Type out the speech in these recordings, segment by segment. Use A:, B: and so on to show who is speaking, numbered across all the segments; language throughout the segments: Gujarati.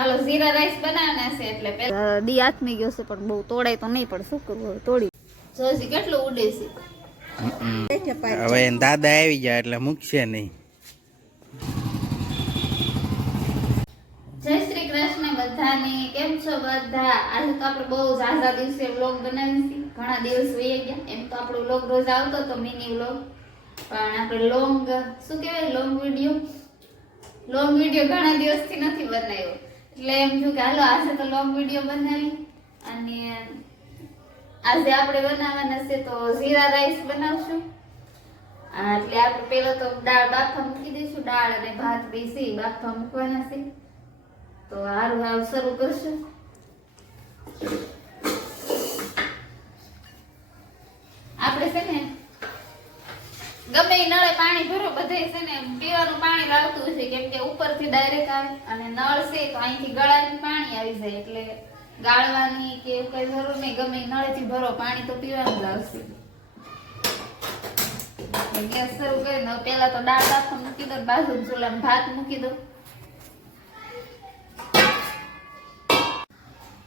A: હાલો જીરા રાઈસ બનાવવાના છે એટલે પેલા દી આથમી ગયો છે પણ બહુ તોડાય તો નહીં પણ શું કરવું હવે તોડી. જોજી કેટલું ઉડે છે?
B: હવે દાદા આવી જાય એટલે મૂકશે નહીં.
A: જય શ્રી કૃષ્ણ બધાને કેમ છો બધા? આજે તો આપણે બહુ ઝાઝા દિવસે વ્લોગ બનાવી છે. ઘણા દિવસ વહી ગયા એમ તો આપણો વ્લોગ રોજ આવતો તો મિની વ્લોગ. પણ આપણે લોંગ શું કહેવાય લોંગ વીડિયો લોંગ વીડિયો ઘણા દિવસથી નથી બનાવ્યો. એટલે એમ થયું કે હાલો, આજે તો લોંગ વીડિયો બનાવી. અને આજે આપણે બનાવવાના છે તો જીરા રાઈસ બનાવશું. એટલે આપણે પહેલો તો દાળ બાફવા મૂકી દઈશું. દાળ અને ભાત બેસી બાફવા મૂકવાના છે. તો હારું હારું, શરૂ કરશું આપણે છે ને ગમે એ નળે પાણી ભરો, બધે છે ને પીવાનું પાણી લાવતું છે કેમ કે ઉપરથી ડાયરેક્ટ આવે અને નળ છે તો અહીંથી ગળાથી પાણી આવી જાય, એટલે ગાળવાની કે એવું કઈ જરૂર નહીં, ગમે નળેથી ભરો, પાણી તો પીવાનું લાવશે ગેસ શરૂ કરીને પહેલા તો દાળ બાફવા મૂકી દો બાજુ ચૂલા ભાત મૂકી દો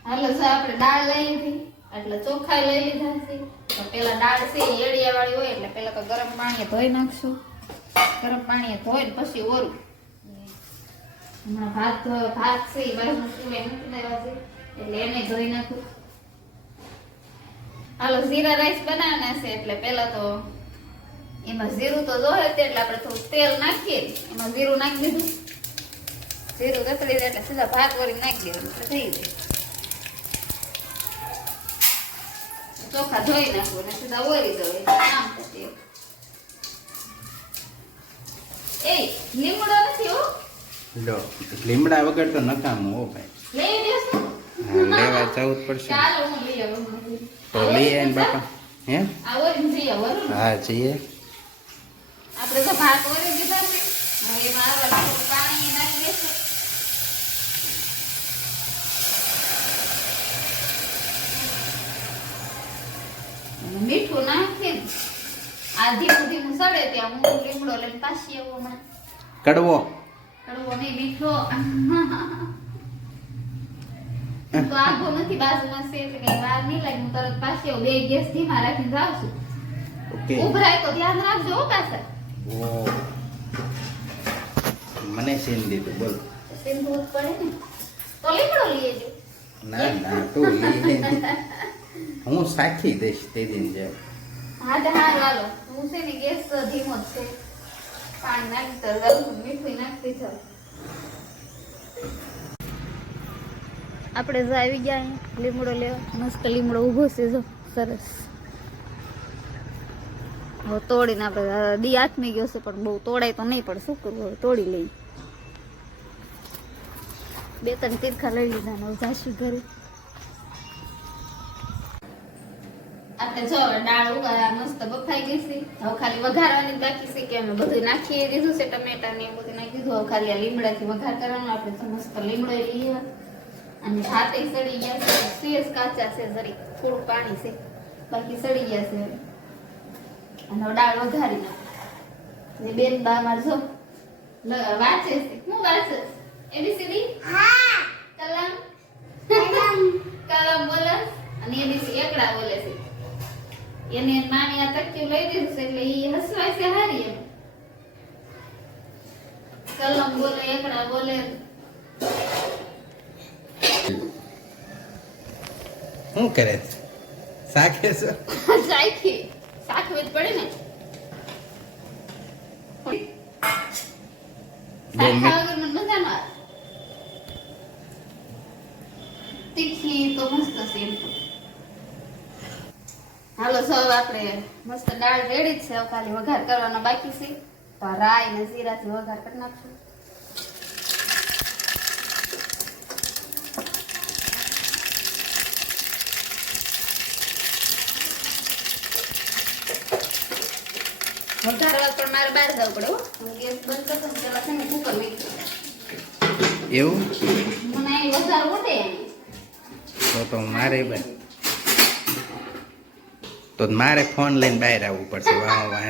A: હાલો, જો આપણે દાળ લઈ લીધી એટલે ચોખા લઈ લીધા છે. તો પેલા દાળ છે વાળી હોય એટલે પેલા તો ગરમ પાણીએ ધોઈ નાખશું. ગરમ પાણીએ ધોઈને પછી ઓરું. હમણાં ભાત ભાત છે એટલે એને ધોઈ નાખું. હાલો, જીરા રાઈસ બનાવવાના છે, એટલે પેલા તો એમાં જીરું તો દોહે એટલે આપણે થોડું તેલ નાખીએ. એમાં જીરું નાખી દીધું. જીરું તતડી દે એટલે સીધા ભાત વળી નાખી દેવાનું એટલે થઈ જાય ચોખા ધોઈ નાખો અને સીધા ઓળી દો કામ પતે એ લીમડો નથી હો?
B: લો લીમડા વગર તો નકામું હો ભાઈ.
A: લઈ
B: હા, લેવા જવું જ પડશે.
A: ચાલો હું લઈ આવું.
B: તો લઈ આવીને બાપા. હે? હા જઈએ.
A: આપણે તો ભાત ઓરી દીધા છે હવે એમાં આવા થોડું પાણી નાખી દેશું અને મીઠું નાખી આધી સુધીનું ત્યાં હું લીમડો લઈને પાછી આવું હમણાં.
B: કડવો.
A: કડવો નહીં મીઠો. તો આઘો નથી બાજુમાં છે એટલે વાર નહીં લાગે હું તરત પાછી આવું બે ગેસ ધીમા રાખીને જાઉં છું.
B: ઓકે.
A: ઉભરાય તો ધ્યાન રાખજો હો
B: ઓ. મને સીન દીધું બોલ.
A: પડે ને. તો લીમડો લઈ
B: ના ના તું લઈ હું સાખી દઈશ તે દિન જેમ.
A: હા જ આપણે આવી ગયા લીમડો લેવા. મસ્ત લીમડો ઊભો છે, જો. સરસ. હવે તોડીને આપણે દી આથમી ગયો છે, પણ બહુ તોડાય તો નહીં, પણ શું કરવું હવે? તોડી લઈ બે ત્રણ તીરખા લઈ લીધા ને હવે જાશું ઘરે. આપણે જો દાળ ઉગા મસ્ત બફાઈ ગઈ છે. હવે ખાલી વઘારવાની બાકી છે કે અમે બધું નાખી દીધું છે, ટમેટા ને બધું નાખી દીધું. હવે ખાલી આ લીમડાથી વઘાર કરવાનો. આપણે મસ્ત લીમડો લઈએ. અને ભાતે સડી ગયા છે. સેજ કાચા છે જરી. થોડું પાણી છે. બાકી સડી ગયા છે. અને દાળ વઘારી. નાખો બેન બા મારજો વાંચે છે હું વાંચે એબીસીડી કલમ કલમ બોલે અને એબીસી એકડા બોલે છે એને મામી આ તકિયું લઈ દીધું છે એટલે ઈ હસવાય છે હારી એમ કલમ બોલે એકડા બોલે.
B: શું કરે? છે સાખે છે?
A: સાખી સાખવી જ પડે ને. તીખી તો મસ્ત છે હાલો સૌ આપણે મસ્ત દાળ રેડી છે. ખાલી વઘાર કરવાનો બાકી છે. તો રાઈ ને જીરાથી વઘાર કરી નાખશું વઘારવા પણ મારે બહાર જવું પડે હો હું ગેસ બંધ કરતો ને પેલા છે ને કુકર મૂકી
B: એવું? તો તો મારે તો મારે ફોન લઈને બહાર આવવું પડશે. વાહ વાહ.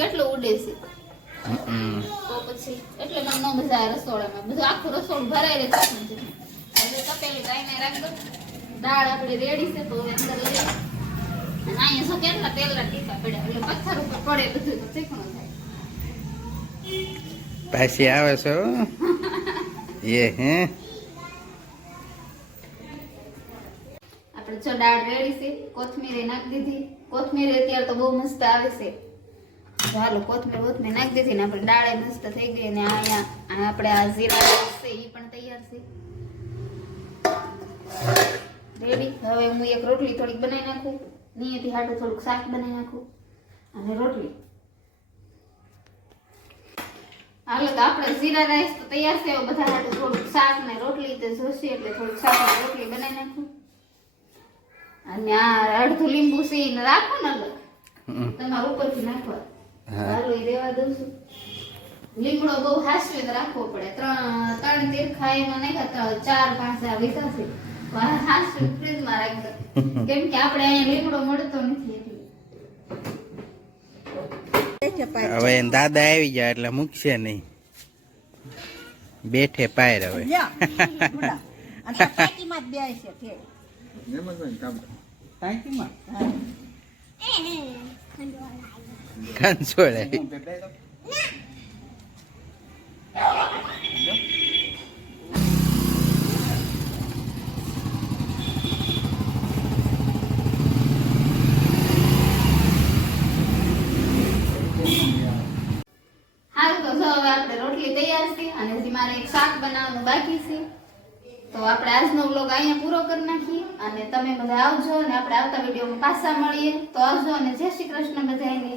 A: કેટલું ઉડે છે? તો પછી એટલે મને ન મજા આવે રસોડામાં બધું આખું રસોડું ભરાઈ રહે છે. તપેલી ગાયને રાખ દો દાળ આપણી રેડી છે તો અંદર લઈ અને અહીંયા શું કેટલા તેલના પડ્યા એટલે પથ્થર ઉપર પડે બધું તો ચીકણું થાય.
B: પાછી આવે છો એ હે.
A: આપણે જો દાળ રેડી છે કોથમીર નાખી દીધી. કોથમીર અત્યારે તો બહુ મસ્ત આવે છે. ચાલો કોથમીર કોથમીર નાખી દીધી ને આપણે દાળે મસ્ત થઈ ગઈ ને અહીંયા આપણે આ જીરા છે એ પણ તૈયાર છે. રેડી? હવે હું એક રોટલી થોડીક બનાવી નાખું. નિયતિ હાટે થોડુંક શાક બનાવી નાખું. અને રોટલી. હાલો તો આપણે જીરા રાઈસ તો તૈયાર છે બધા હાટે થોડુંક શાક ને રોટલી તો જોશે એટલે થોડુંક શાક ને રોટલી બનાવી નાખું. અને આ અડધું લીંબુ સી ને રાખો ને અલગ. તમારા ઉપરથી નાખવા. હાલો એ રેવા દઉં છું. લીમડો બહુ હાસવે તો રાખવો પડે. ત્રણ ત્રણ તીરખા એમાં નાખ્યા ચાર પાંચ આ લીધા છે. હાસવે ફ્રીજમાં રાખી દો કેમ કે આપણે અહીંયા લીમડો મળતો નથી એટલે.
B: હવે દાદા આવી જાય એટલે મૂકશે નહીં. બેઠે પાયર હવે. કંસોળે
A: હાલ તો જો હવે આપણે રોટલી તૈયાર છે અને હજી મારે એક શાક બનાવવાનું બાકી છે. તો આપણે આજનો બ્લોગ અહીંયા પૂરો કરી નાખીએ અને તમે બધા આવજો અને આપણે આવતા વિડીયોમાં પાછા મળીએ. તો આવજો અને જય શ્રી કૃષ્ણ બધાને